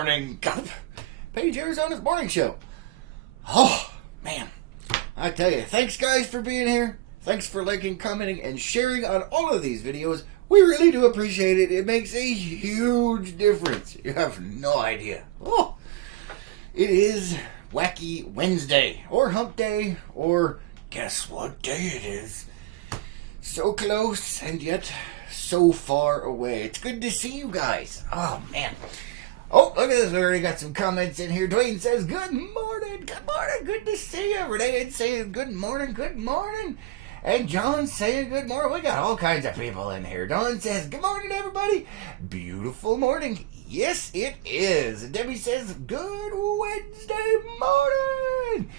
morning cup. Page Arizona's morning show. Oh, man. I tell you, thanks guys for being here. Thanks for liking, commenting, and sharing on all of these videos. We really do appreciate it. It makes a huge difference. You have no idea. Oh, it is Wacky Wednesday, or Hump Day, or guess what day it is? So close, and yet so far away. It's good to see you guys. Oh, man. Oh, look at this. We already got some comments in here. Dwayne says, good morning. Good morning. Good to see you. Renee saying, good morning. Good morning. And John saying, good morning. We got all kinds of people in here. Dawn says, good morning, everybody. Beautiful morning. Yes, it is. And Debbie says, good Wednesday morning.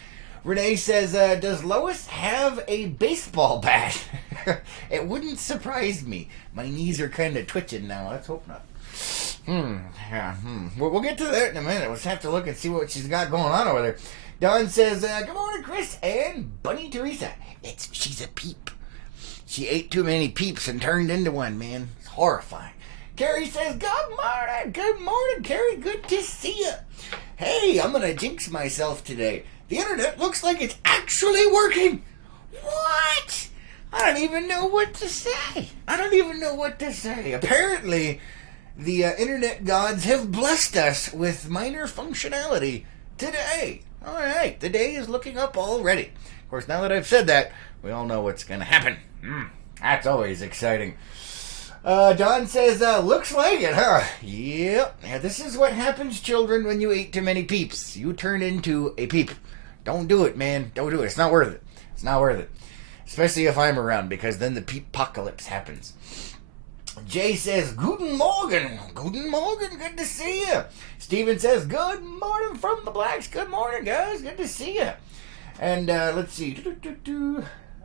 Renee says, does Lois have a baseball bat? It wouldn't surprise me. My knees are kind of twitching now. Let's hope not. We'll get to that in a minute. We'll just have to look and see what she's got going on over there. Dawn says, good morning, Chris and Bunny Teresa. She's a peep. She ate too many peeps and turned into one, man. It's horrifying. Carrie says, good morning. Good morning, Carrie. Good to see you. Hey, I'm going to jinx myself today. The internet looks like it's actually working. What? I don't even know what to say. Apparently, the internet gods have blessed us with minor functionality today. All right, the day is looking up already. Of course, now that I've said that, we all know what's going to happen. That's always exciting. Don says, looks like it, huh? Yep. Yeah, this is what happens, children, when you eat too many peeps. You turn into a peep. Don't do it, man. Don't do it. It's not worth it. It's not worth it. Especially if I'm around, because then the peep-pocalypse happens. Jay says, Guten Morgen. Guten Morgen. Good to see you. Steven says, good morning from the Blacks. Good morning, guys. Good to see you. And let's see.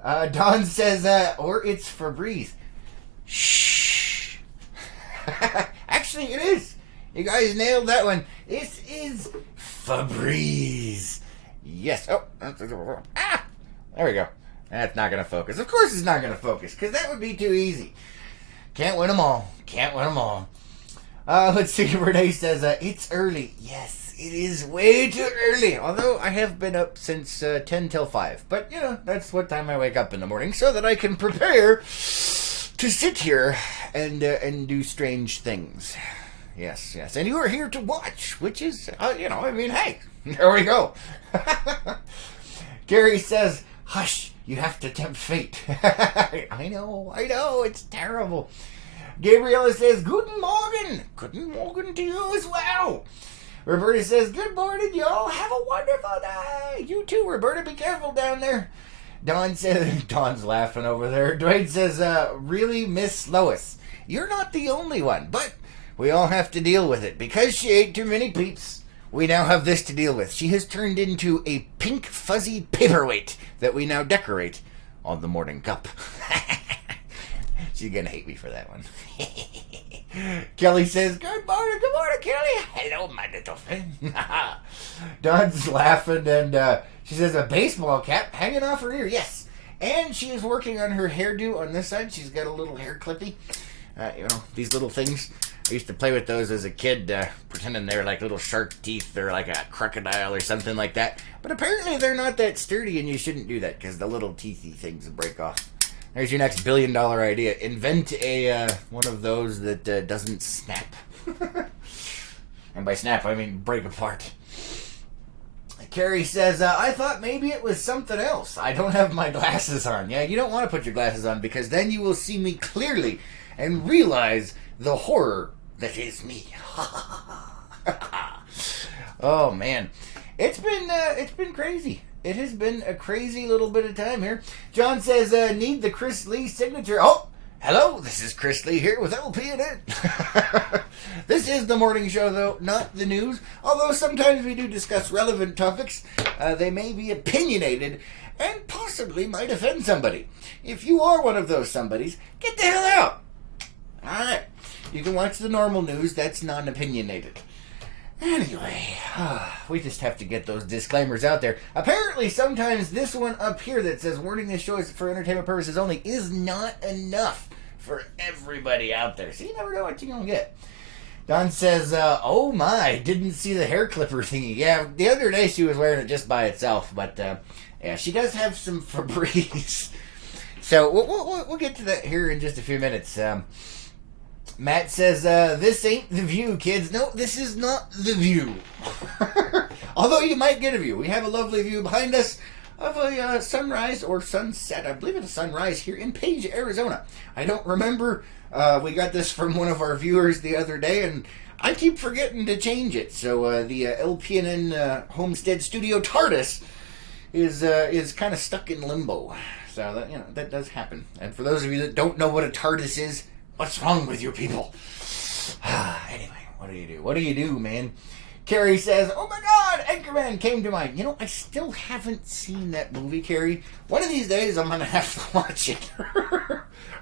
Don says, or it's Febreze. Shh. Actually, it is. You guys nailed that one. This is Febreze. Yes. Oh. There we go. That's not going to focus. Of course it's not going to focus, because that would be too easy. Can't win them all. Let's see. Renee says, it's early. Yes, it is way too early. Although I have been up since 10 till 5. But, you know, that's what time I wake up in the morning so that I can prepare to sit here and do strange things. Yes. And you are here to watch, which is, hey, there we go. Gary says, hush, you have to tempt fate. I know, it's terrible. Gabriella says, Guten Morgen. Guten Morgen to you as well. Roberta says, good morning, y'all. Have a wonderful day. You too, Roberta. Be careful down there. Dawn says, Dawn's laughing over there. Dwayne says, really, Miss Lois, you're not the only one, but we all have to deal with it. Because she ate too many peeps, we now have this to deal with. She has turned into a pink fuzzy paperweight that we now decorate on the morning cup. She's going to hate me for that one. Kelly says, good morning, Kelly. Hello, my little friend. Dawn's laughing, and she says, a baseball cap hanging off her ear. Yes. And she is working on her hairdo on this side. She's got a little hair clippy. These little things. I used to play with those as a kid, pretending they're like little shark teeth or like a crocodile or something like that. But apparently they're not that sturdy, and you shouldn't do that because the little teethy things break off. There's your next $1 billion idea. Invent a one of those that doesn't snap. And by snap, I mean break apart. Carrie says, I thought maybe it was something else. I don't have my glasses on. Yeah, you don't want to put your glasses on because then you will see me clearly and realize the horror that is me. Oh man, it's been crazy. It has been a crazy little bit of time here. John says, need the Chris Lee signature. Oh, hello, this is Chris Lee here with LP in it. This is the morning show, though, not the news. Although sometimes we do discuss relevant topics. They may be opinionated and possibly might offend somebody. If you are one of those somebodies, get the hell out. All right. You can watch the normal news. That's non-opinionated. Anyway, we just have to get those disclaimers out there. Apparently, sometimes this one up here that says warning this show is for entertainment purposes only is not enough for everybody out there. So you never know what you're going to get. Don says, oh my, didn't see the hair clipper thingy. Yeah, the other day she was wearing it just by itself, but yeah, she does have some Febreze. So we'll get to that here in just a few minutes. Matt says, this ain't the view, kids. No, this is not the view. Although you might get a view. We have a lovely view behind us of a sunrise or sunset. I believe it's a sunrise here in Page, Arizona. I don't remember. We got this from one of our viewers the other day, and I keep forgetting to change it. So the LPNN Homestead Studio TARDIS is kind of stuck in limbo. So that, that does happen. And for those of you that don't know what a TARDIS is, what's wrong with you people? Anyway, what do you do? What do you do, man? Carrie says, oh my God, Anchorman came to mind. I still haven't seen that movie, Carrie. One of these days I'm going to have to watch it.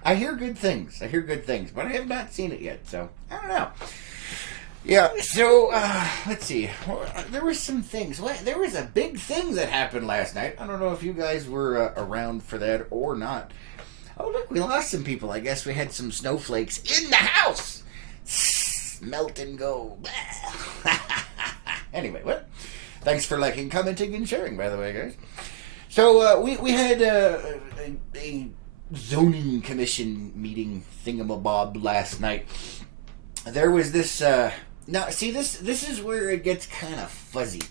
I hear good things. But I have not seen it yet, so I don't know. Yeah, so, let's see. There were some things. There was a big thing that happened last night. I don't know if you guys were around for that or not. Oh, look, we lost some people. I guess we had some snowflakes in the house. Melt and go. Anyway, thanks for liking, commenting, and sharing, by the way, guys. So, we had a zoning commission meeting thingamabob last night. There was this, now, see, this is where it gets kind of fuzzy.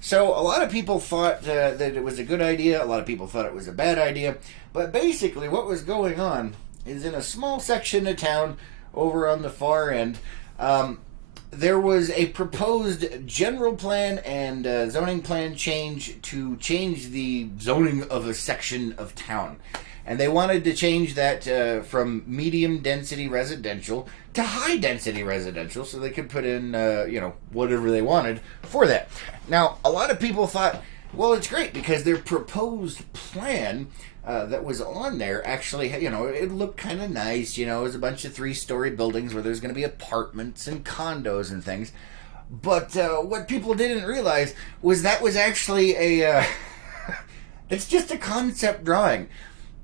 So, a lot of people thought that it was a good idea. A lot of people thought it was a bad idea. But basically, what was going on is in a small section of town over on the far end, there was a proposed general plan and zoning plan change to change the zoning of a section of town. And they wanted to change that from medium density residential to high density residential so they could put in, whatever they wanted for that. Now, a lot of people thought, well, it's great because their proposed plan that was on there actually, it looked kind of nice. It was a bunch of 3-story buildings where there's going to be apartments and condos and things. But what people didn't realize was that was actually it's just a concept drawing.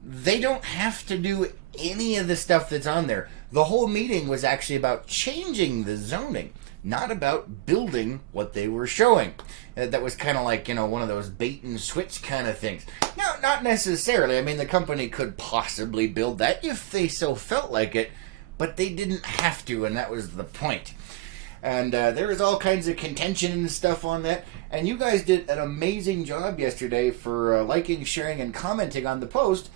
They don't have to do any of the stuff that's on there. The whole meeting was actually about changing the zoning, not about building what they were showing. That was kind of like, one of those bait and switch kind of things. No, not necessarily. I mean, the company could possibly build that if they so felt like it, but they didn't have to, and that was the point. And there was all kinds of contention and stuff on that. And you guys did an amazing job yesterday for liking, sharing, and commenting on the post,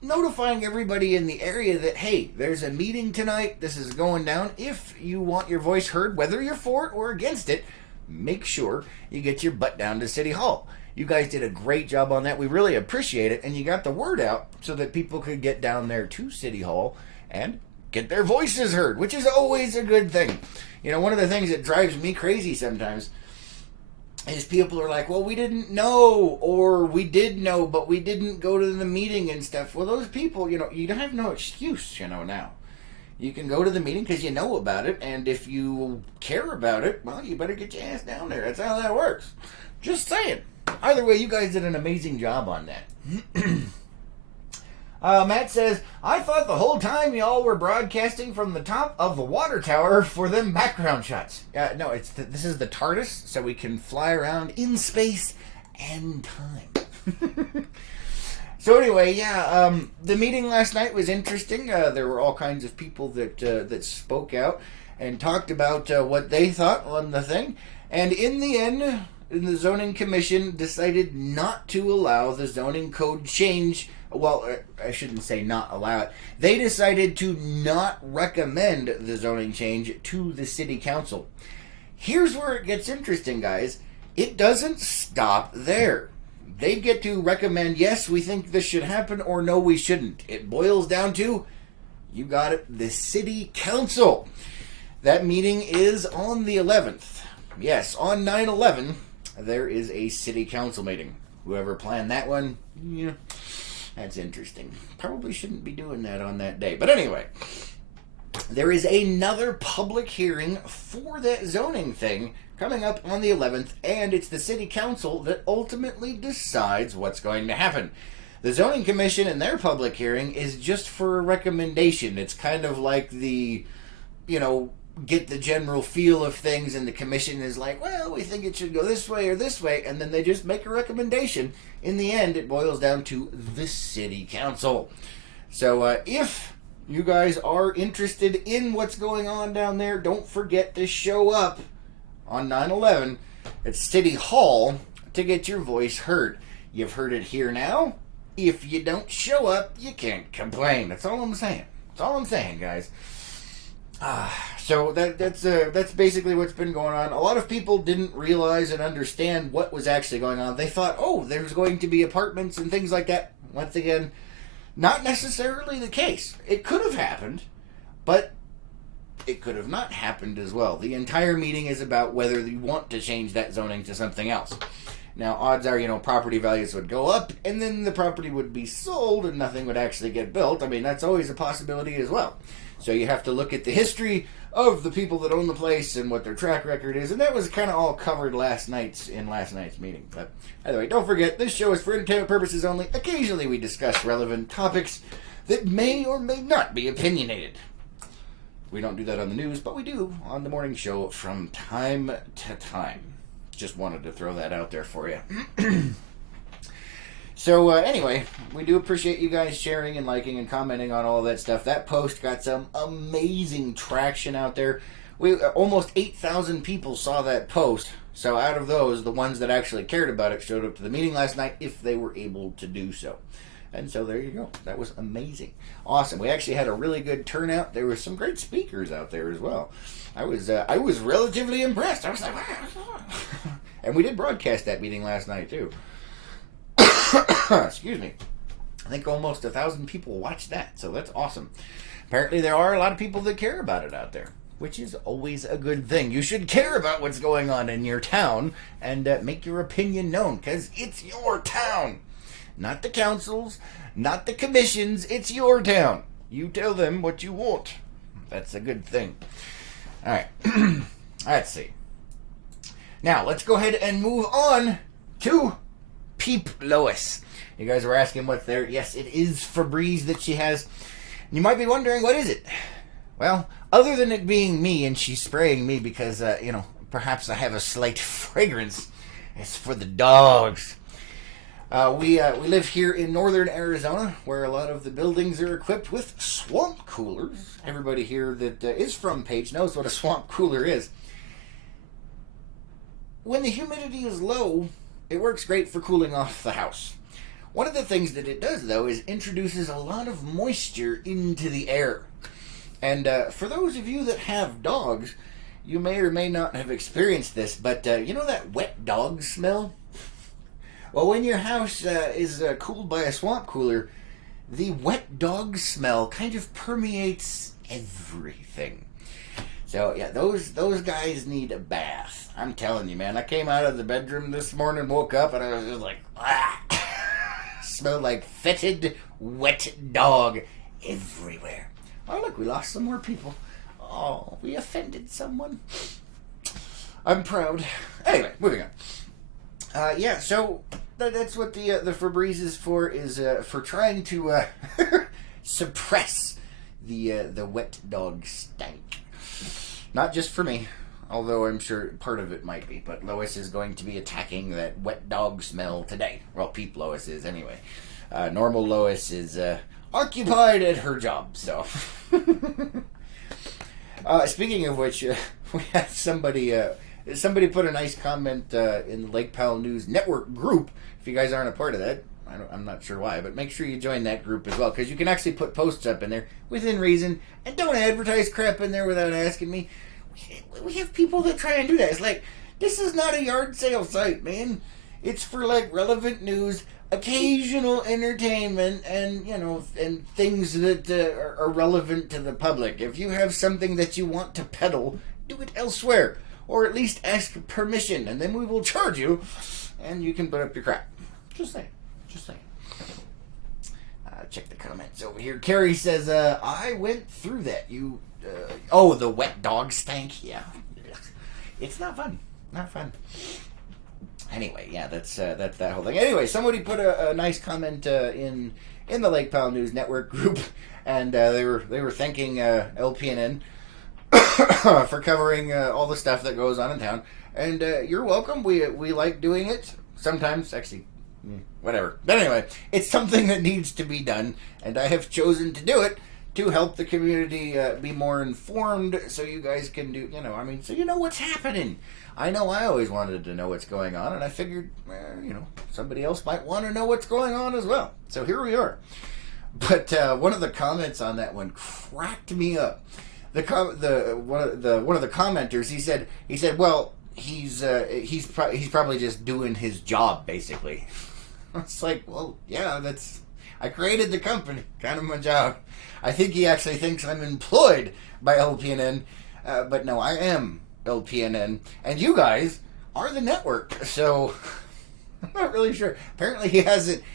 notifying everybody in the area that, hey, there's a meeting tonight, this is going down. If you want your voice heard, whether you're for it or against it, make sure you get your butt down to City Hall. You guys did a great job on that. We really appreciate it. And you got the word out so that people could get down there to City Hall and get their voices heard, which is always a good thing. One of the things that drives me crazy sometimes is people are like, well, we didn't know, or we did know, but we didn't go to the meeting and stuff. Well, those people, you don't have no excuse, now. You can go to the meeting because you know about it, and if you care about it, well, you better get your ass down there. That's how that works. Just saying. Either way, you guys did an amazing job on that. Matt says, I thought the whole time y'all were broadcasting from the top of the water tower for them background shots. No, this is the TARDIS, so we can fly around in space and time. So anyway, the meeting last night was interesting. There were all kinds of people that spoke out and talked about what they thought on the thing. And in the end, the zoning commission decided not to allow the zoning code change. Well, I shouldn't say not allow it. They decided to not recommend the zoning change to the city council. Here's where it gets interesting, guys. It doesn't stop there. They get to recommend, yes, we think this should happen, or no, we shouldn't. It boils down to, you got it, the city council. That meeting is on the 11th. Yes, on 9/11, there is a city council meeting. Whoever planned that one, that's interesting. Probably shouldn't be doing that on that day. But anyway, there is another public hearing for that zoning thing coming up on the 11th, and it's the city council that ultimately decides what's going to happen. The zoning commission in their public hearing is just for a recommendation. It's kind of like the, get the general feel of things, and the commission is like, well, we think it should go this way or this way, and then they just make a recommendation. In the end, it boils down to the city council. So if you guys are interested in what's going on down there, don't forget to show up on 9/11 at City Hall to get your voice heard. You've heard it here now. If you don't show up, you can't complain. That's all I'm saying. That's all I'm saying, guys. So that's basically what's been going on. A lot of people didn't realize and understand what was actually going on. They thought, oh, there's going to be apartments and things like that. Once again, not necessarily the case. It could have happened, but it could have not happened as well. The entire meeting is about whether you want to change that zoning to something else. Now, odds are, property values would go up, and then the property would be sold, and nothing would actually get built. I mean, that's always a possibility as well. So you have to look at the history of the people that own the place and what their track record is, and that was kind of all covered in last night's meeting. But anyway, don't forget, this show is for entertainment purposes only. Occasionally we discuss relevant topics that may or may not be opinionated. We don't do that on the news, but we do on the morning show from time to time. Just wanted to throw that out there for you. So anyway, we do appreciate you guys sharing and liking and commenting on all of that stuff. That post got some amazing traction out there. Almost 8,000 people saw that post. So out of those, the ones that actually cared about it showed up to the meeting last night if they were able to do so. And so there you go. That was amazing. Awesome. We actually had a really good turnout. There were some great speakers out there as well. I was relatively impressed. I was like, wow. And we did broadcast that meeting last night too. Excuse me. I think almost 1,000 people watched that, so that's awesome. Apparently there are a lot of people that care about it out there, which is always a good thing. You should care about what's going on in your town and make your opinion known, because it's your town. Not the councils, not the commissions, it's your town. You tell them what you want. That's a good thing. Alright, let's see. Now, let's go ahead and move on to Peep Lois. You guys were asking what's there. Yes, it is Febreze that she has. You might be wondering, what is it? Well, other than it being me and she's spraying me because, perhaps I have a slight fragrance, it's for the dogs. We live here in northern Arizona, where a lot of the buildings are equipped with swamp coolers. Everybody here that is from Page knows what a swamp cooler is. When the humidity is low, it works great for cooling off the house. One of the things that it does, though, is introduces a lot of moisture into the air. And for those of you that have dogs, you may or may not have experienced this, but you know that wet dog smell? Well, when your house is cooled by a swamp cooler, the wet dog smell kind of permeates everything. So, yeah, those guys need a bath. I'm telling you, man. I came out of the bedroom this morning, woke up, and I was just like, ah! Smelled like fetid, wet dog everywhere. Oh, look, we lost some more people. Oh, we offended someone. I'm proud. Anyway, moving on. So that's what the Febreze is for trying to suppress the wet dog stank. Not just for me, although I'm sure part of it might be, but Lois is going to be attacking that wet dog smell today. Well, Peep Lois is anyway. Normal Lois is occupied at her job, so. Speaking of which, we had somebody put a nice comment in the Lake Powell News Network group. If you guys aren't a part of that, I'm not sure why, but make sure you join that group as well, because you can actually put posts up in there within reason, and don't advertise crap in there without asking me. We have people that try and do that. It's like, this is not a yard sale site, man. It's for, like, relevant news, occasional entertainment, and, and things that are relevant to the public. If you have something that you want to peddle, do it elsewhere. Or at least ask permission, and then we will charge you, and you can put up your crap. Just saying. Check the comments over here. Carrie says, I went through that. The wet dog stank? Yeah. It's not fun. Not fun. Anyway, yeah, that's that whole thing. Anyway, somebody put a nice comment in the Lake Powell News Network group, and they were thanking LPNN for covering all the stuff that goes on in town. And you're welcome. We like doing it. Sometimes, actually, whatever. But anyway, it's something that needs to be done, and I have chosen to do it to help the community be more informed, so you guys can do, so you know what's happening. I know I always wanted to know what's going on, and I figured, somebody else might want to know what's going on as well. So here we are. But one of the comments on that one cracked me up. One of the commenters, he said, well, he's probably just doing his job, basically. It's like, well, yeah, I created the company, kind of my job. I think he actually thinks I'm employed by LPNN, but no, I am LPNN, and you guys are the network. So I'm not really sure. Apparently, he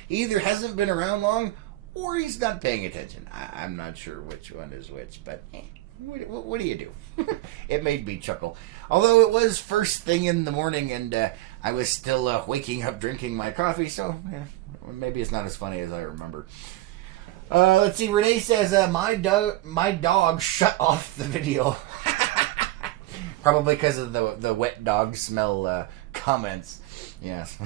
either hasn't been around long, or he's not paying attention. I'm not sure which one is which, but what do you do? It made me chuckle. Although it was first thing in the morning, and I was still waking up drinking my coffee, so maybe it's not as funny as I remember. Let's see. Renee says, my dog shut off the video. Probably because of the wet dog smell comments. Yes.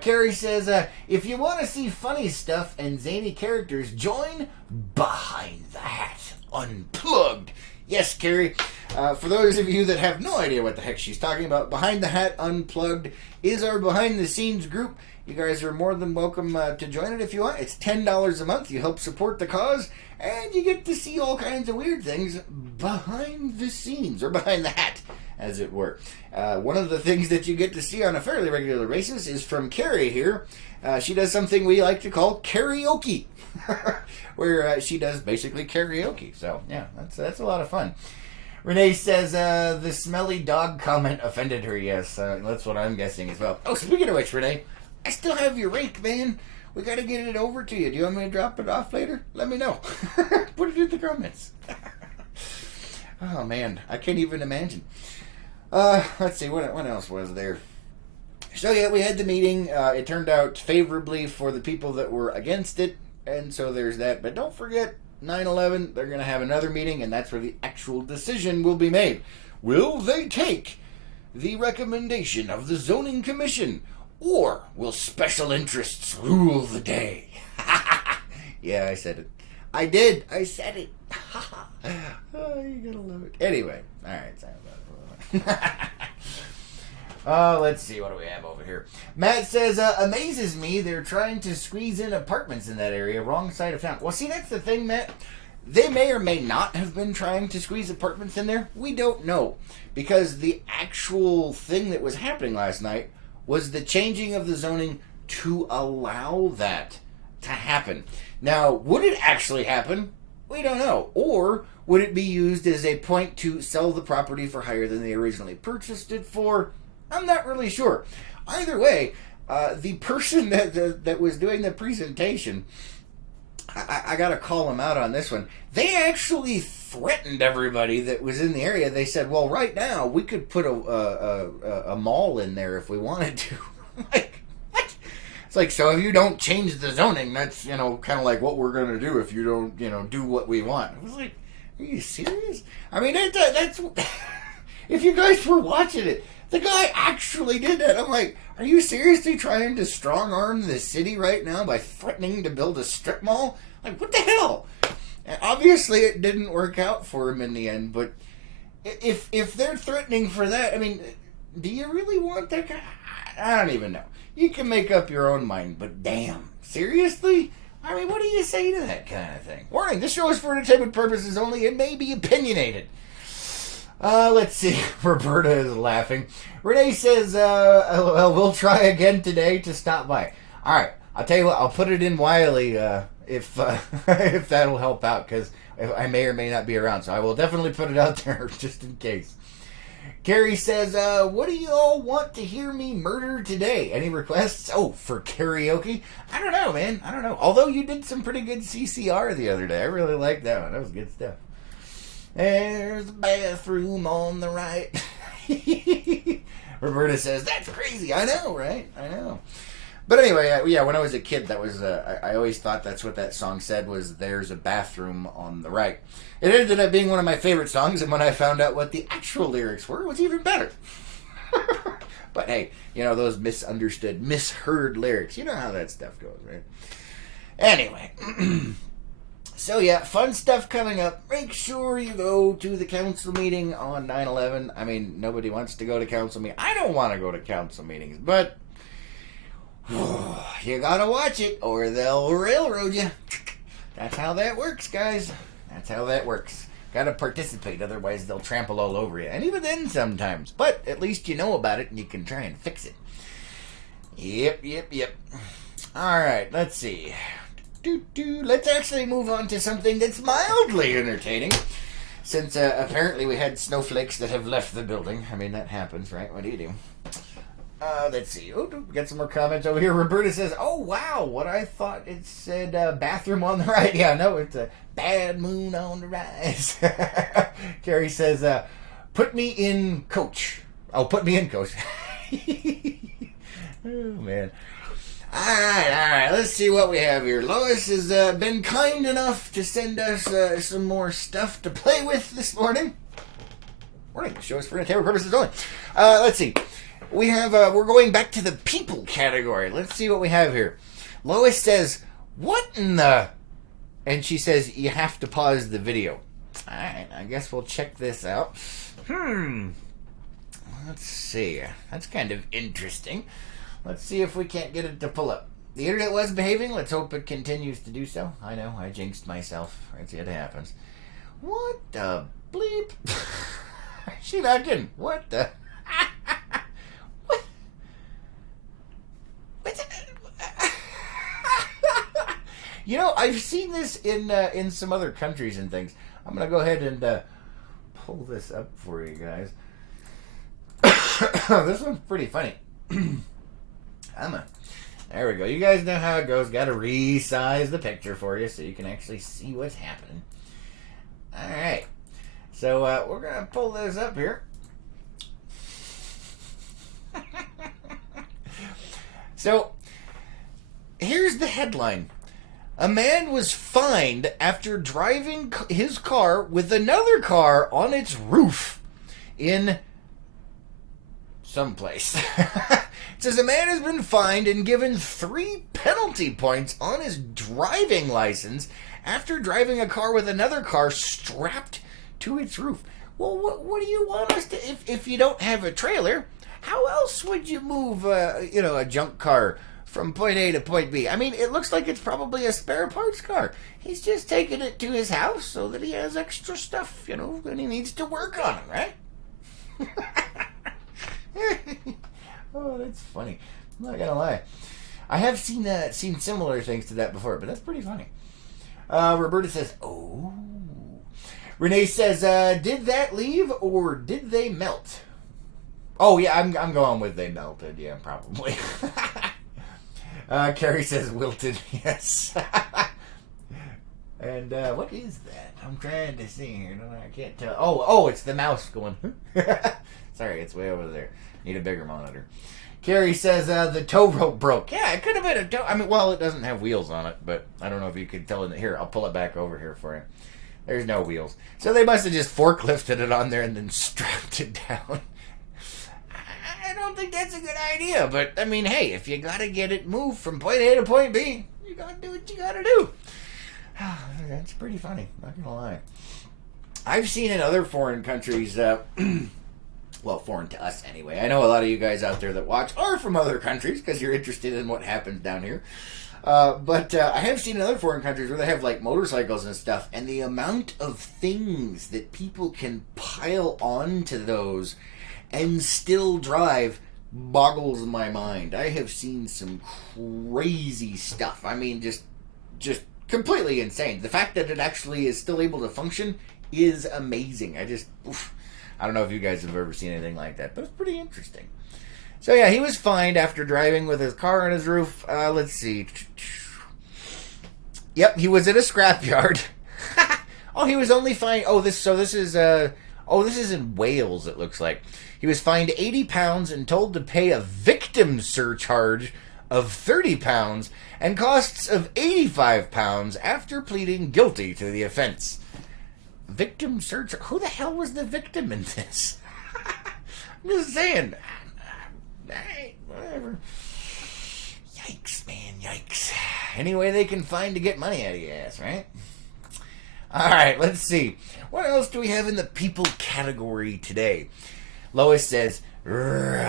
Carrie says, if you want to see funny stuff and zany characters, join Behind the Hat Unplugged. Yes, Carrie. For those of you that have no idea what the heck she's talking about, Behind the Hat Unplugged is our behind-the-scenes group. You guys are more than welcome to join it if you want. It's $10 a month. You help support the cause, and you get to see all kinds of weird things behind the scenes, or behind the hat, as it were. One of the things that you get to see on a fairly regular basis is from Carrie here. She does something we like to call karaoke, where she does basically karaoke. So, yeah, that's a lot of fun. Renee says the smelly dog comment offended her. Yes, that's what I'm guessing as well. Oh, speaking of which, Renee, I still have your rake, man. We got to get it over to you. Do you want me to drop it off later? Let me know. Put it in the comments. Oh, man. I can't even imagine. Let's see. What else was there? So, yeah, we had the meeting. It turned out favorably for the people that were against it. And so there's that. But don't forget, 9/11, they're going to have another meeting, and that's where the actual decision will be made. Will they take the recommendation of the Zoning Commission? Or will special interests rule the day? Yeah, I said it. I did. I said it. Oh, you're gonna love it. Anyway, all right. Sorry about that. Let's see. What do we have over here? Matt says, amazes me they're trying to squeeze in apartments in that area. Wrong side of town. Well, see, that's the thing, Matt. They may or may not have been trying to squeeze apartments in there. We don't know. Because the actual thing that was happening last night was the changing of the zoning to allow that to happen. Now, would it actually happen? We don't know. Or would it be used as a point to sell the property for higher than they originally purchased it for? I'm not really sure. Either way, the person that was doing the presentation, I got to call him out on this one. They actually threatened everybody that was in the area. They said, well, right now, we could put a mall in there if we wanted to. Like, what? It's like, so if you don't change the zoning, that's, kind of like what we're going to do if you don't, do what we want. I was like, are you serious? I mean, that's if you guys were watching it, the guy actually did that. I'm like, are you seriously trying to strong-arm the city right now by threatening to build a strip mall? Like, what the hell? Obviously, it didn't work out for him in the end, but if they're threatening for that, I mean, do you really want that guy? I don't even know. You can make up your own mind, but damn, seriously? I mean, what do you say to that kind of thing? Warning, this show is for entertainment purposes only. It may be opinionated. Let's see. Roberta is laughing. Renee says, LOL, we'll try again today to stop by. All right. I'll tell you what. I'll put it in Wiley if that'll help out, because I may or may not be around. So I will definitely put it out there just in case. Carrie says, what do you all want to hear me murder today? Any requests? Oh, for karaoke? I don't know, man. I don't know. Although you did some pretty good CCR the other day. I really liked that one. That was good stuff. There's a bathroom on the right. Roberta says, that's crazy. I know, right? I know. But anyway, yeah, when I was a kid, that was I always thought that's what that song said was "There's a bathroom on the right." It ended up being one of my favorite songs, and when I found out what the actual lyrics were, it was even better. But hey, you know, those misunderstood, misheard lyrics. You know how that stuff goes, right? Anyway. So yeah, fun stuff coming up. Make sure you go to the council meeting on 9/11. I mean, nobody wants to go to council meeting. I don't want to go to council meetings, but you gotta watch it or they'll railroad you. That's how that works, guys. That's how that works. Gotta participate, otherwise they'll trample all over you. And even then sometimes. But at least you know about it and you can try and fix it. Yep. Alright, let's see. Let's actually move on to something that's mildly entertaining. Since apparently we had snowflakes that have left the building. I mean, that happens, right? What do you do? Let's see. Oh, we got some more comments over here. Roberta says, "Oh, wow, what I thought it said bathroom on the right." Yeah, no, it's a bad moon on the rise. Carrie says, "Put me in, coach." Oh, put me in, coach. Oh, man. All right. Let's see what we have here. Lois has been kind enough to send us some more stuff to play with this morning. Morning. The show is for entertainment purposes only. Let's see. We have, we're going back to the people category. Let's see what we have here. Lois says, "What in the..." And she says, "You have to pause the video." Alright, I guess we'll check this out. Let's see. That's kind of interesting. Let's see if we can't get it to pull up. The internet was behaving. Let's hope it continues to do so. I know, I jinxed myself. Let's see, it happens. What the bleep? She not kidding. What the... You know, I've seen this in some other countries and things. I'm going to go ahead and pull this up for you guys. This one's pretty funny. There we go. You guys know how it goes. Got to resize the picture for you so you can actually see what's happening. All right. So we're going to pull this up here. So here's the headline. A man was fined after driving his car with another car on its roof in someplace. It says a man has been fined and given 3 penalty points on his driving license after driving a car with another car strapped to its roof. Well, what do you want us to... If you don't have a trailer, how else would you move, a junk car from point A to point B? I mean, it looks like it's probably a spare parts car. He's just taking it to his house so that he has extra stuff, that he needs to work on, right? Oh, that's funny. I'm not gonna lie. I have seen similar things to that before, but that's pretty funny. Roberta says, "Oh." Renee says, "Did that leave or did they melt?" Oh yeah, I'm going with they melted. Yeah, probably. Carrie says wilted. Yes. And what is that? I'm trying to see here. No, I can't tell. Oh, it's the mouse going. Sorry, it's way over there. Need a bigger monitor. Carrie says the tow rope broke. Yeah, it could have been a tow. I mean, well, it doesn't have wheels on it, but I don't know if you could tell it. Here, I'll pull it back over here for you. There's no wheels. So they must have just forklifted it on there and then strapped it down. I don't think that's a good idea, but I mean, hey, if you gotta get it moved from point A to point B, you gotta do what you gotta do. That's pretty funny, not gonna lie. I've seen in other foreign countries, well, foreign to us anyway. I know a lot of you guys out there that watch are from other countries because you're interested in what happens down here. But I have seen in other foreign countries where they have like motorcycles and stuff, and the amount of things that people can pile onto those and still drive boggles my mind. I have seen some crazy stuff. I mean, just completely insane. The fact that it actually is still able to function is amazing. I don't know if you guys have ever seen anything like that, but it's pretty interesting. So yeah, he was fined after driving with his car on his roof. Let's see. Yep, he was at a scrapyard. Oh, he was only fined. This is in Wales, it looks like. He was fined £80 and told to pay a victim surcharge of 30 pounds and costs of 85 pounds after pleading guilty to the offense. Victim search. Who the hell was the victim in this? I'm just saying. Hey, whatever. Yikes, man, yikes. Any way they can find to get money out of your ass, right? Alright, let's see. What else do we have in the people category today? Lois says, right.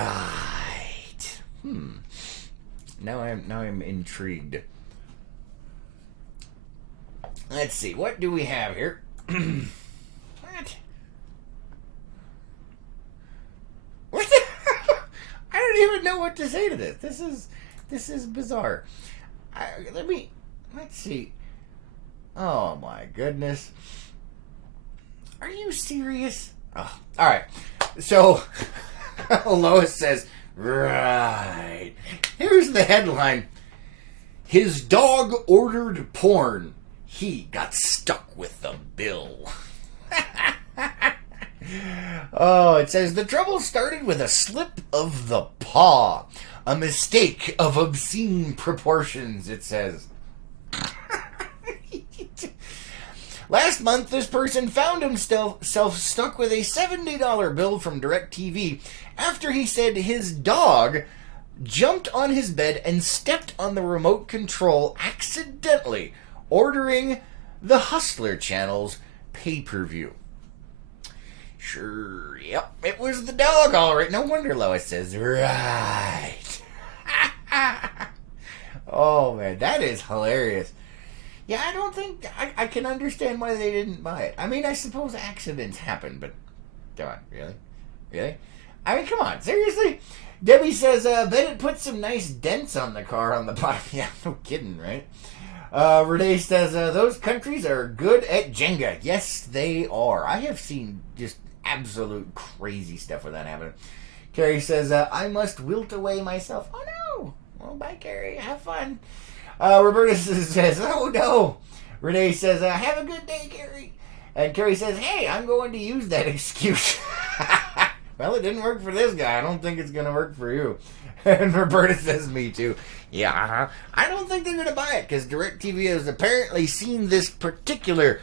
Now I'm intrigued. Let's see, what do we have here? What? What the I don't even know what to say to this. This is bizarre. Let's see. Oh my goodness. Are you serious? Oh, alright. So, Lois says, right. Here's the headline. His dog ordered porn. He got stuck with the bill. Oh, it says the trouble started with a slip of the paw. A mistake of obscene proportions, it says. Last month, this person found himself stuck with a $70 bill from DirecTV after he said his dog jumped on his bed and stepped on the remote control accidentally, ordering the Hustler channel's pay-per-view. Sure, yep, it was the dog, all right. No wonder Lois says, right. Oh, man, that is hilarious. Yeah, I don't think... I can understand why they didn't buy it. I mean, I suppose accidents happen, but... Come on, really? Really? I mean, come on, seriously? Debbie says, bet it put some nice dents on the car on the bottom. Yeah, no kidding, right? Renee says, those countries are good at Jenga. Yes, they are. I have seen just absolute crazy stuff with that happening. Carrie says, I must wilt away myself. Oh, no. Well, bye, Carrie. Have fun. Roberta says, oh, no. Renee says, have a good day, Carrie. And Carrie says, hey, I'm going to use that excuse. Well, it didn't work for this guy. I don't think it's going to work for you. And Roberta says, me too. Yeah, I don't think they're going to buy it because DirecTV has apparently seen this particular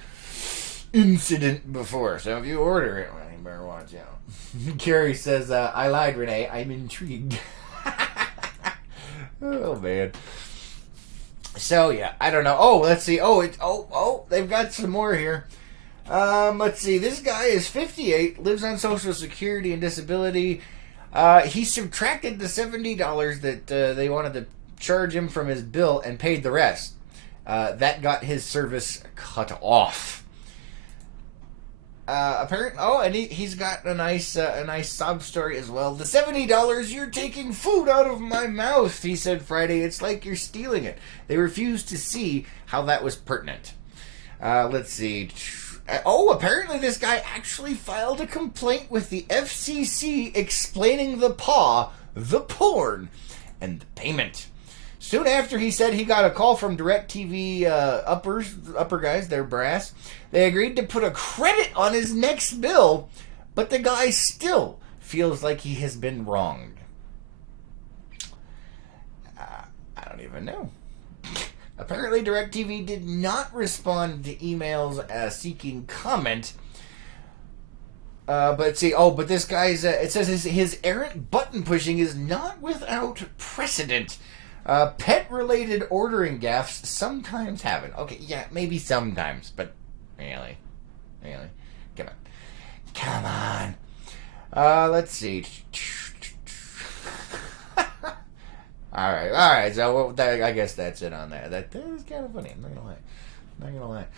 incident before. So if you order it, well, you better watch out. Carrie says, I lied, Renee. I'm intrigued. Oh, man. So, yeah, I don't know. Oh, let's see. They've got some more here. Let's see. This guy is 58, lives on Social Security and disability. He subtracted the $70 that they wanted to charge him from his bill and paid the rest. That got his service cut off. And he's got a nice sob story as well. The $70, you're taking food out of my mouth, he said Friday. It's like you're stealing it. They refused to see how that was pertinent. Let's see. Apparently this guy actually filed a complaint with the FCC explaining the porn, and the payment. Soon after, he said he got a call from DirecTV upper guys, their brass. They agreed to put a credit on his next bill, but the guy still feels like he has been wronged. I don't even know. Apparently, DirecTV did not respond to emails seeking comment. But this guy's, it says his errant button pushing is not without precedent. Pet-related ordering gaffes sometimes happen. Okay, yeah, maybe sometimes, but really? Come on. Let's see. All right. So I guess that's it on that. That is kind of funny. I'm not gonna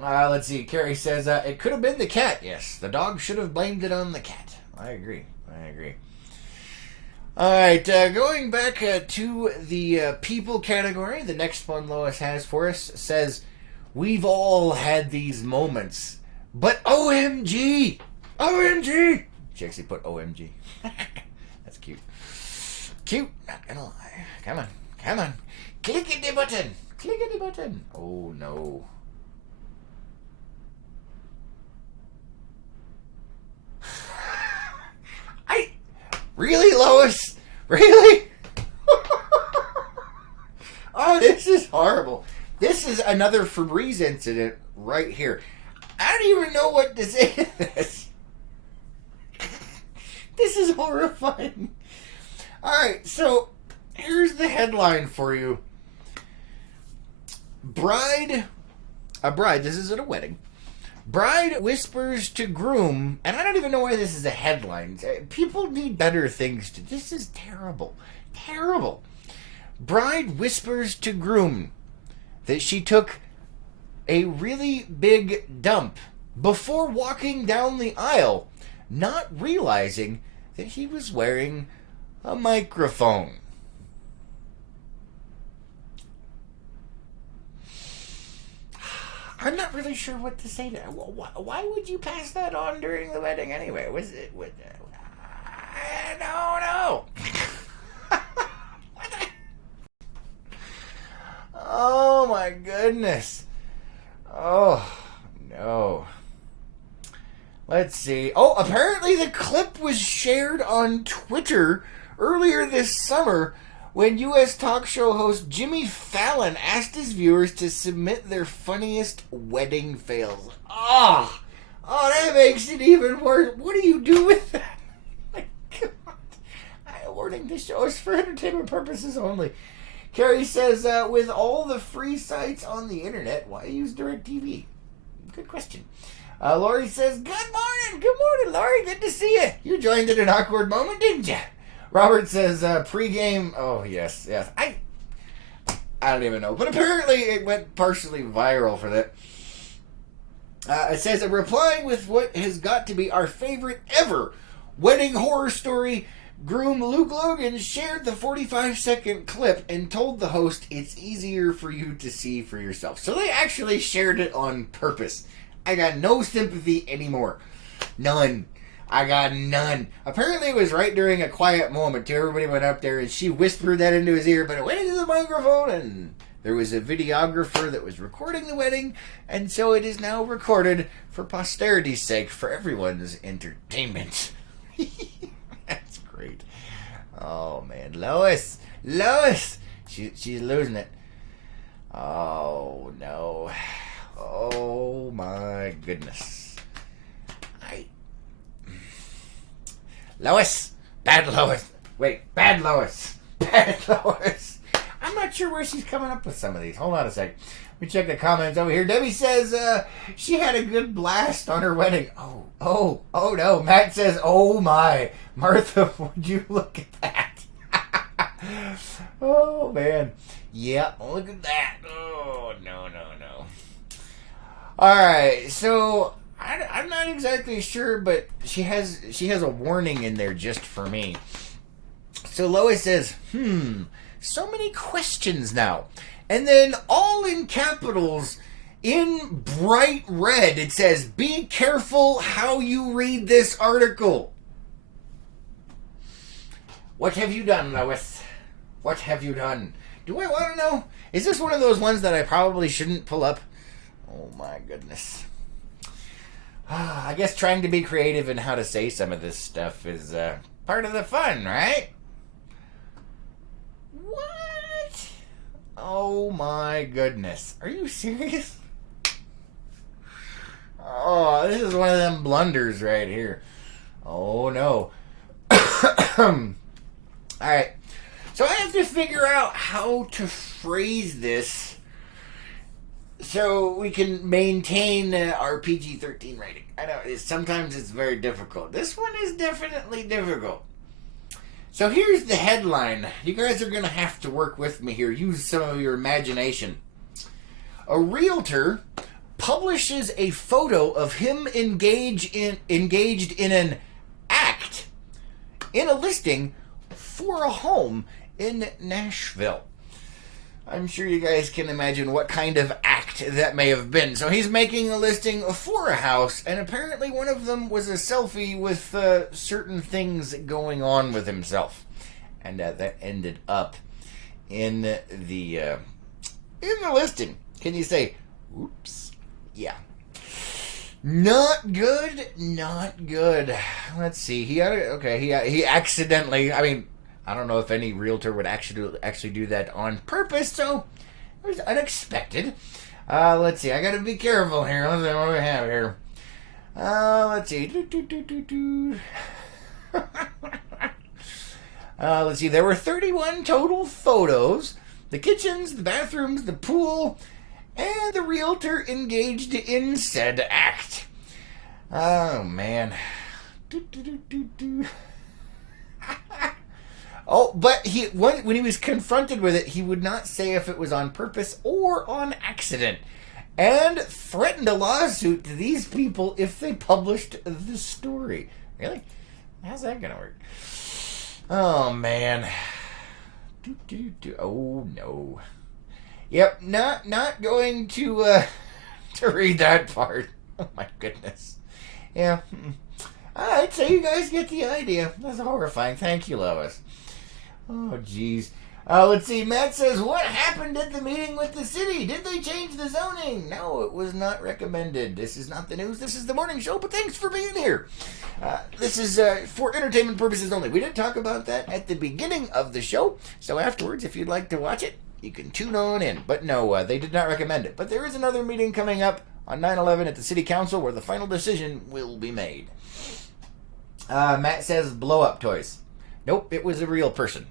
lie. Let's see. Carrie says it could have been the cat. Yes, the dog should have blamed it on the cat. I agree. All right. Going back to the people category, the next one Lois has for us says, "We've all had these moments, but OMG. She actually put OMG. That's cute. Not gonna lie. Come on. Click the button. Oh, no. Really, Lois? Really? another Febreze incident right here. I don't even know what to say to this. This is horrifying. Alright, so here's the headline for you. This is at a wedding. Bride whispers to groom, and I don't even know why this is a headline. People need better things to. This is terrible. Terrible. Bride whispers to groom that she took a really big dump before walking down the aisle, not realizing that he was wearing a microphone. I'm not really sure what to say to that. Why would you pass that on during the wedding anyway? I don't know. Oh my goodness. Oh no. Let's see. Oh, apparently the clip was shared on Twitter earlier this summer when U.S. talk show host Jimmy Fallon asked his viewers to submit their funniest wedding fails. Oh, that makes it even worse. What do you do with that? My God. Warning, this show is for entertainment purposes only. Carrie says, with all the free sites on the internet, why use DirecTV? Good question. Lori says, good morning, Lori, good to see you. You joined at an awkward moment, didn't you? Robert says, pregame, oh, yes. I don't even know. But apparently it went partially viral for that. It says, replying with what has got to be our favorite ever wedding horror story, groom Luke Logan shared the 45-second clip and told the host it's easier for you to see for yourself. So they actually shared it on purpose. I got no sympathy anymore. None. I got none. Apparently it was right during a quiet moment too. Everybody went up there and she whispered that into his ear, but it went into the microphone and there was a videographer that was recording the wedding, and so it is now recorded for posterity's sake, for everyone's entertainment. That's great. Oh man, Lois, she's losing it. Oh no. Oh my goodness. Lois! Bad Lois! I'm not sure where she's coming up with some of these. Hold on a sec. Let me check the comments over here. Debbie says she had a good blast on her wedding. Oh no. Matt says, oh my. Martha, would you look at that? Oh man. Yeah, look at that. Oh, no. Alright, so I'm not exactly sure, but she has a warning in there just for me. So Lois says, so many questions now. And then all in capitals, in bright red, it says, be careful how you read this article. What have you done, Lois? What have you done? Do I want to know? Is this one of those ones that I probably shouldn't pull up? Oh my goodness. I guess trying to be creative in how to say some of this stuff is part of the fun, right? What? Oh my goodness. Are you serious? Oh, this is one of them blunders right here. Oh no. Alright. So I have to figure out how to phrase this so we can maintain our PG-13 rating. I know, sometimes it's very difficult. This one is definitely difficult. So here's the headline. You guys are going to have to work with me here. Use some of your imagination. A realtor publishes a photo of him engaged in an act in a listing for a home in Nashville. I'm sure you guys can imagine what kind of act that may have been. So he's making a listing for a house, and apparently one of them was a selfie with certain things going on with himself. And that ended up in the listing. Can you say, oops? Yeah. Not good. Let's see. He accidentally, I don't know if any realtor would actually do that on purpose, so it was unexpected. Let's see. I gotta be careful here. Let's see what we have here. Let's see. Let's see. There were 31 total photos. The kitchens, the bathrooms, the pool, and the realtor engaged in said act. Oh, man. Oh, but when he was confronted with it, he would not say if it was on purpose or on accident, and threatened a lawsuit to these people if they published the story. Really? How's that gonna work? Oh, man. Oh, no. Yep, not going to read that part. Oh, my goodness. Yeah. Alright, so you guys get the idea. That's horrifying. Thank you, Lois. Oh, jeez. Let's see. Matt says, what happened at the meeting with the city? Did they change the zoning? No, it was not recommended. This is not the news. This is the morning show, but thanks for being here. This is for entertainment purposes only. We did talk about that at the beginning of the show, so afterwards, if you'd like to watch it, you can tune on in. But no, they did not recommend it. But there is another meeting coming up on 9/11 at the city council where the final decision will be made. Matt says, blow-up toys. Nope, it was a real person.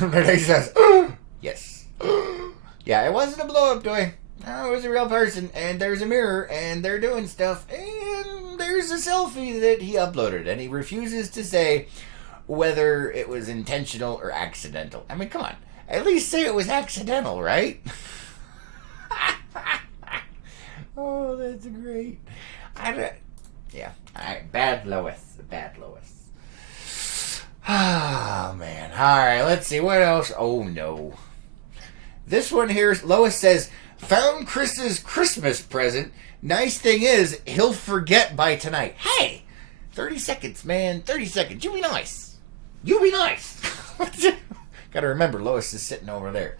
Renee says, yes. Yeah, it wasn't a blow-up toy. No, it was a real person, and there's a mirror, and they're doing stuff, and there's a selfie that he uploaded, and he refuses to say whether it was intentional or accidental. I mean, come on. At least say it was accidental, right? Oh, that's great. Yeah. All right, bad Lois. Oh, man. All right, let's see. What else? Oh, no. This one here, Lois says, found Chris's Christmas present. Nice thing is, he'll forget by tonight. Hey, 30 seconds, man. 30 seconds. You be nice. You be nice. Gotta remember, Lois is sitting over there.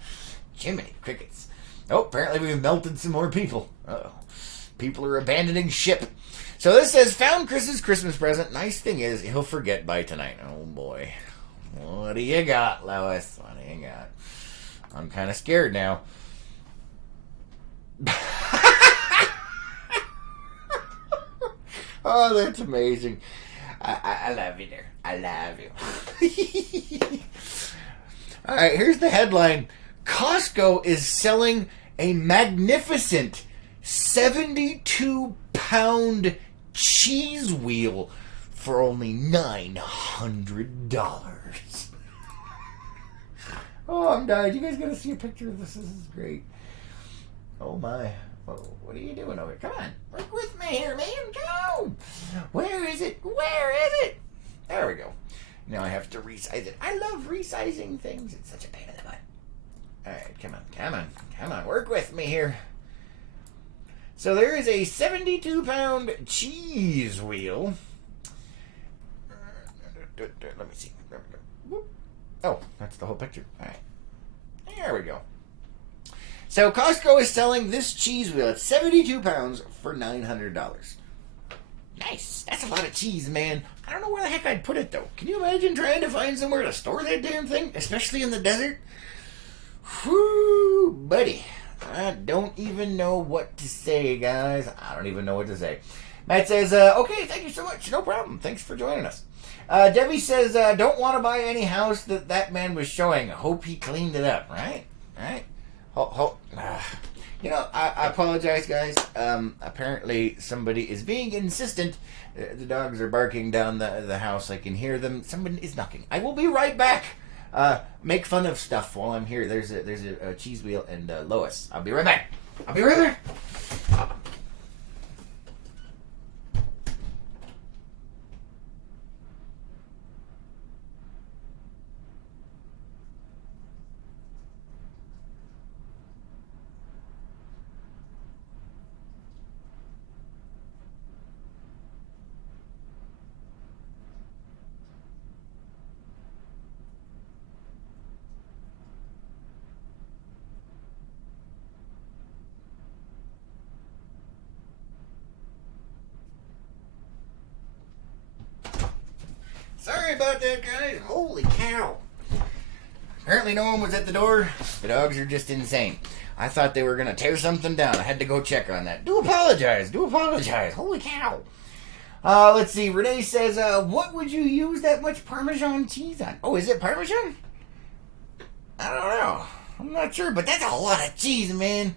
Jiminy crickets. Oh, apparently we've melted some more people. Uh-oh. People are abandoning ship. So this says, found Chris's Christmas present. Nice thing is, he'll forget by tonight. Oh, boy. What do you got, Lois? What do you got? I'm kind of scared now. Oh, that's amazing. I love you there. I love you. All right, here's the headline. Costco is selling a magnificent 72-pound cheese wheel for only $900. Oh, I'm dying. You guys got to see a picture of this. This is great. Oh, my. Whoa, what are you doing over here? Come on. Work with me here, man. Go. Where is it? Where is it? There we go. Now I have to resize it. I love resizing things. It's such a pain in the butt. All right, come on. Work with me here. So there is a 72-pound cheese wheel. Let me see. There we go. Oh, that's the whole picture. All right. There we go. So Costco is selling this cheese wheel at 72 pounds for $900. Nice. That's a lot of cheese, man. I don't know where the heck I'd put it, though. Can you imagine trying to find somewhere to store that damn thing? Especially in the desert? Whew, buddy. I don't even know what to say, guys. I don't even know what to say. Matt says, okay, thank you so much. No problem. Thanks for joining us. Debbie says, don't want to buy any house that man was showing. Hope he cleaned it up. Right? You know, I apologize, guys. Apparently somebody is being insistent. The dogs are barking down the house. I can hear them. Someone is knocking. I will be right back. Make fun of stuff while I'm here. There's a cheese wheel and Lois. I'll be right back. Sorry about that, guys. Holy cow. Apparently no one was at the door. The dogs are just insane. I thought they were going to tear something down. I had to go check on that. Do apologize. Holy cow. Let's see. Renee says, what would you use that much Parmesan cheese on? Oh, is it Parmesan? I don't know. I'm not sure, but that's a lot of cheese, man.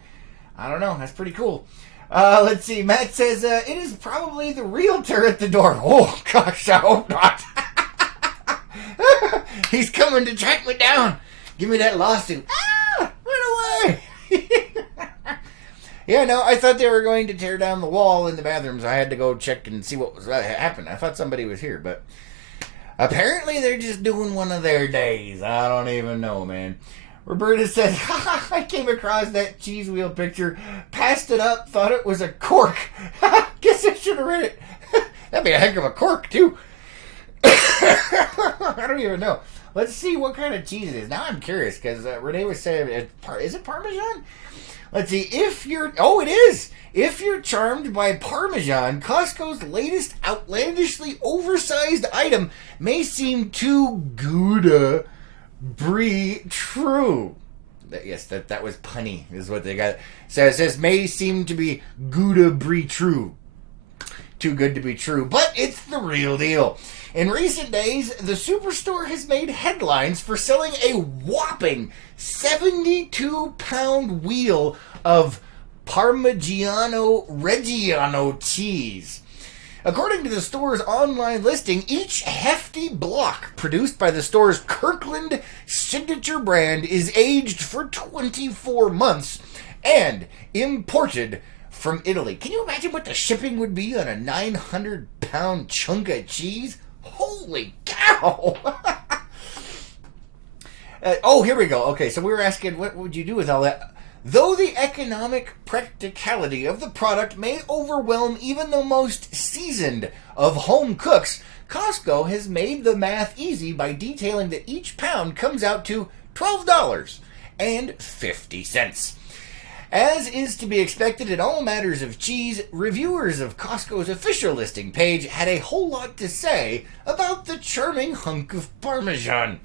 I don't know. That's pretty cool. Let's see. Matt says, it is probably the realtor at the door. Oh, gosh, I hope not. He's coming to track me down. Give me that lawsuit. Ah! Run away! Yeah, no, I thought they were going to tear down the wall in the bathrooms. I had to go check and see what was happening. I thought somebody was here, but apparently they're just doing one of their days. I don't even know, man. Roberta says, I came across that cheese wheel picture, passed it up, thought it was a cork. Guess I should have read it. That'd be a heck of a cork, too. I don't even know. Let's see what kind of cheese it is. Now I'm curious, because Renee was saying, is it Parmesan? Let's see, it is! If you're charmed by Parmesan, Costco's latest outlandishly oversized item may seem too Gouda Brie true. Yes, that was punny, is what they got. So it says, may seem to be Gouda Brie true. Too good to be true, but it's the real deal. In recent days, the Superstore has made headlines for selling a whopping 72-pound wheel of Parmigiano Reggiano cheese. According to the store's online listing, each hefty block produced by the store's Kirkland signature brand is aged for 24 months and imported from Italy. Can you imagine what the shipping would be on a 900-pound chunk of cheese? Holy cow! Here we go. Okay, so we were asking, what would you do with all that? Though the economic practicality of the product may overwhelm even the most seasoned of home cooks, Costco has made the math easy by detailing that each pound comes out to $12.50. As is to be expected in all matters of cheese, reviewers of Costco's official listing page had a whole lot to say about the charming hunk of Parmesan.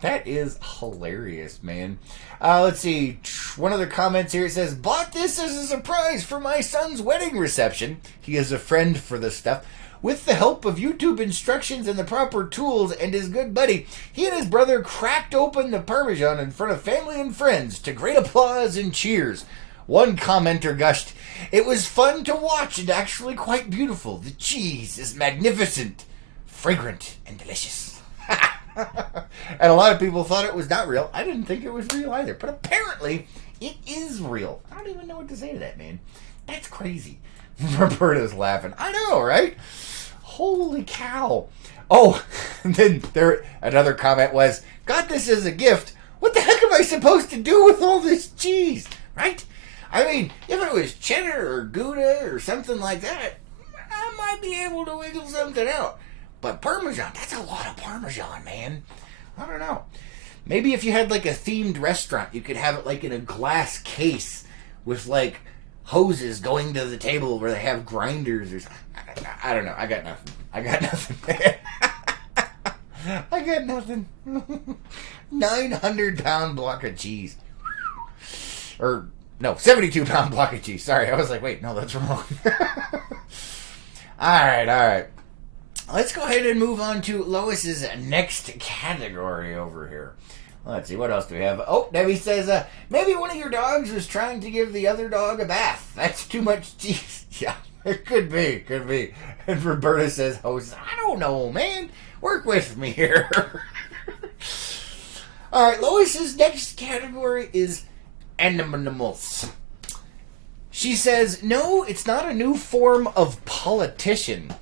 That is hilarious, man. Let's see. One of the comments here, it says, bought this as a surprise for my son's wedding reception. He is a friend for this stuff. With the help of YouTube instructions and the proper tools and his good buddy, he and his brother cracked open the Parmesan in front of family and friends to great applause and cheers. One commenter gushed, it was fun to watch and actually quite beautiful. The cheese is magnificent, fragrant, and delicious. And a lot of people thought it was not real. I didn't think it was real either. But apparently, it is real. I don't even know what to say to that, man. That's crazy. Roberta's laughing. I know, right? Holy cow. Oh, and then another comment was, got this as a gift. What the heck am I supposed to do with all this cheese? Right? I mean, if it was cheddar or Gouda or something like that, I might be able to wiggle something out. But Parmesan, that's a lot of Parmesan, man. I don't know. Maybe if you had like a themed restaurant, you could have it like in a glass case with like hoses going to the table where they have grinders or something. I don't know. I got nothing. I got nothing. 900-pound block of cheese. Or, no, 72-pound block of cheese. Sorry, I was like, wait, no, that's wrong. All right. Let's go ahead and move on to Lois's next category over here. Let's see, what else do we have? Oh, Debbie says, maybe one of your dogs was trying to give the other dog a bath. That's too much cheese. Yeah, it could be. And Roberta says, I don't know, man. Work with me here. All right, Lois's next category is animals. She says, no, it's not a new form of politician.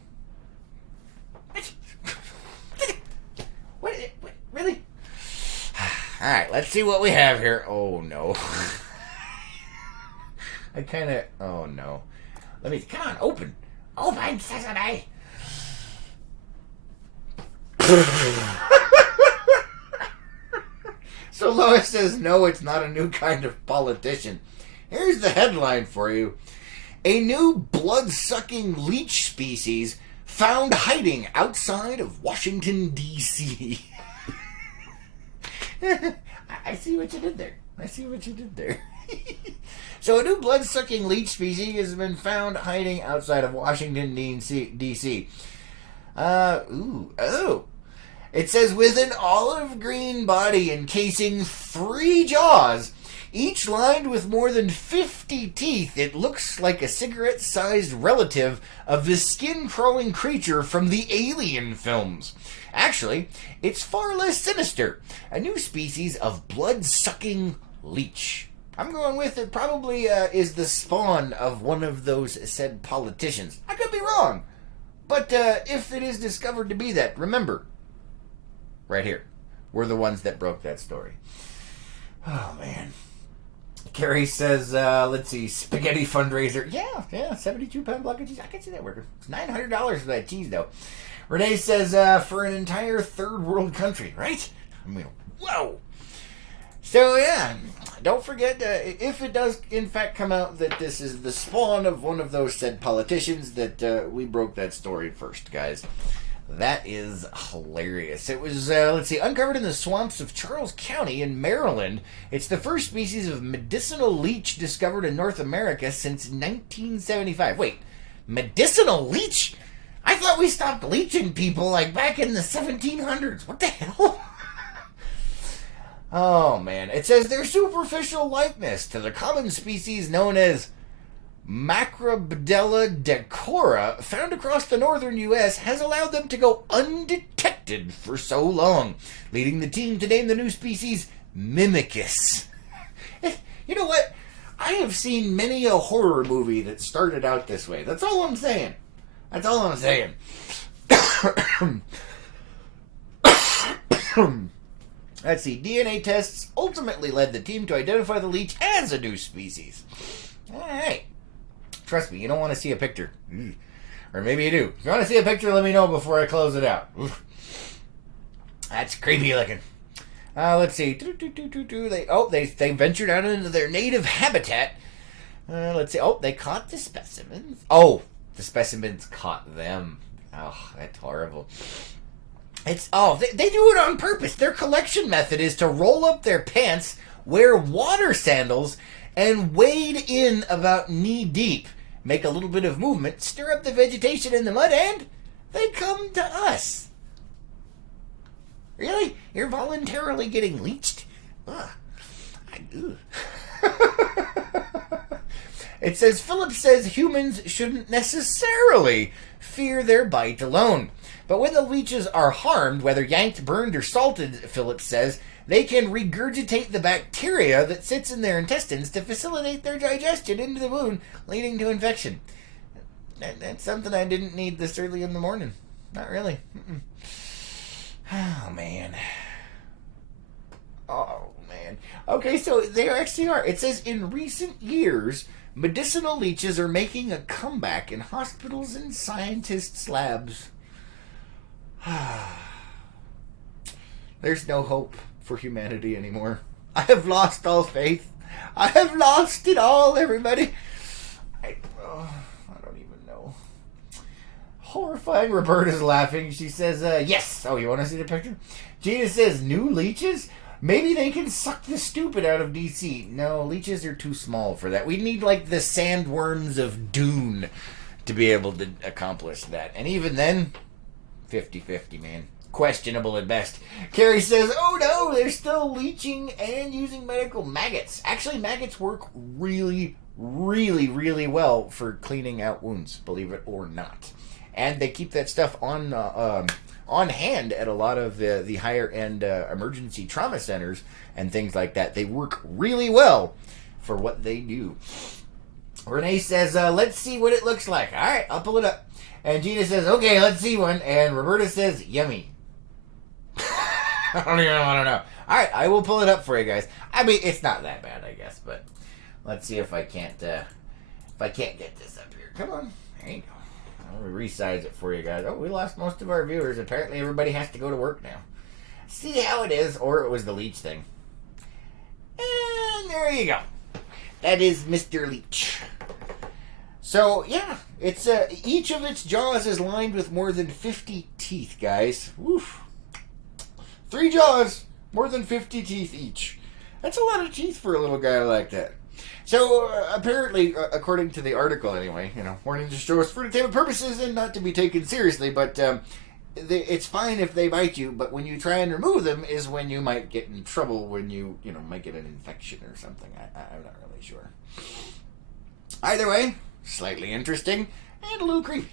What? Really? All right, let's see what we have here. Oh, no. Oh, no. Come on, open. Open, sesame. So Lois says, no, it's not a new kind of politician. Here's the headline for you. A new blood-sucking leech species found hiding outside of Washington, D.C. I see what you did there. I see what you did there. So a new blood-sucking leech species has been found hiding outside of Washington, D.C. It says with an olive green body encasing 3 jaws, each lined with more than 50 teeth, it looks like a cigarette-sized relative of the skin-crawling creature from the Alien films. Actually, it's far less sinister. A new species of blood-sucking leech. I'm going with it probably is the spawn of one of those said politicians. I could be wrong. But if it is discovered to be that, remember, right here, we're the ones that broke that story. Oh, man. Carrie says, let's see, spaghetti fundraiser. Yeah, 72-pound block of cheese. I can see that working. It's $900 for that cheese, though. Renee says, for an entire third world country, right? I mean, whoa. So, yeah, don't forget, if it does, in fact, come out that this is the spawn of one of those said politicians, that we broke that story first, guys. That is hilarious. It was, uncovered in the swamps of Charles County in Maryland. It's the first species of medicinal leech discovered in North America since 1975. Wait, medicinal leech? I thought we stopped leeching people, like, back in the 1700s. What the hell? Oh, man. It says their superficial likeness to the common species known as Macrobdella decora, found across the northern U.S., has allowed them to go undetected for so long, leading the team to name the new species Mimicus. You know what? I have seen many a horror movie that started out this way. That's all I'm saying. That's all I'm saying. Let's see. DNA tests ultimately led the team to identify the leech as a new species. All right. Trust me, you don't want to see a picture. Or maybe you do. If you want to see a picture, let me know before I close it out. That's creepy looking. Let's see. They ventured out into their native habitat. Let's see. Oh, they caught the specimens. Oh, the specimens caught them. Oh, that's horrible. They do it on purpose. Their collection method is to roll up their pants, wear water sandals, and wade in about knee deep. Make a little bit of movement, stir up the vegetation in the mud, and they come to us. Really? You're voluntarily getting leeched? Ugh. It says, Phillips says humans shouldn't necessarily fear their bite alone. But when the leeches are harmed, whether yanked, burned, or salted, Phillips says, they can regurgitate the bacteria that sits in their intestines to facilitate their digestion into the wound, leading to infection. That's something I didn't need this early in the morning. Not really. Oh, man. Oh, man. Okay, so they actually are. It says, in recent years, medicinal leeches are making a comeback in hospitals and scientists' labs. There's no hope for humanity anymore. I have lost all faith. I have lost it all, everybody. I don't even know. Horrifying. Roberta's laughing. She says, yes. Oh, you want to see the picture? Gina says, new leeches? Maybe they can suck the stupid out of DC. No, leeches are too small for that. We need, like, the sandworms of Dune to be able to accomplish that. And even then, 50-50, man. Questionable at best. Carrie says, oh no, they're still leeching and using medical maggots. Actually, maggots work really, really, really well for cleaning out wounds, believe it or not. And they keep that stuff on hand at a lot of the higher-end emergency trauma centers and things like that. They work really well for what they do. Renee says, let's see what it looks like. All right, I'll pull it up. And Gina says, okay, let's see one. And Roberta says, yummy. I don't even want to know. All right, I will pull it up for you guys. I mean, it's not that bad, I guess, but let's see if I can't get this up here. Come on, there you go. I'll resize it for you guys. Oh, we lost most of our viewers. Apparently, everybody has to go to work now. See how it is, or it was the leech thing. And there you go. That is Mr. Leech. So, yeah, it's each of its jaws is lined with more than 50 teeth, guys. Woof. 3 jaws, More than 50 teeth each. That's a lot of teeth for a little guy like that. So, apparently, according to the article anyway, warning to show us for entertainment purposes and not to be taken seriously, but it's fine if they bite you, but when you try and remove them is when you might get in trouble, when you might get an infection or something. I'm not really sure. Either way, slightly interesting and a little creepy.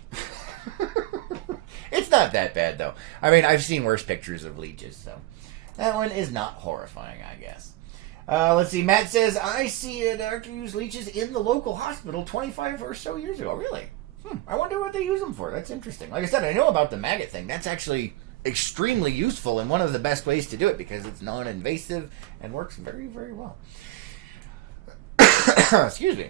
It's not that bad, though. I mean, I've seen worse pictures of leeches, so that one is not horrifying, I guess. Let's see. Matt says, I see a doctor use leeches in the local hospital 25 or so years ago. Really? I wonder what they use them for. That's interesting. Like I said, I know about the maggot thing. That's actually extremely useful and one of the best ways to do it because it's non-invasive and works very, very well. Excuse me.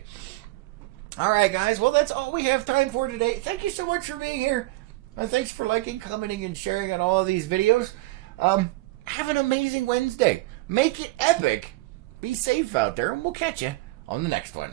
All right, guys. Well, that's all we have time for today. Thank you so much for being here. And thanks for liking, commenting, and sharing on all of these videos. Have an amazing Wednesday. Make it epic. Be safe out there, and we'll catch you on the next one.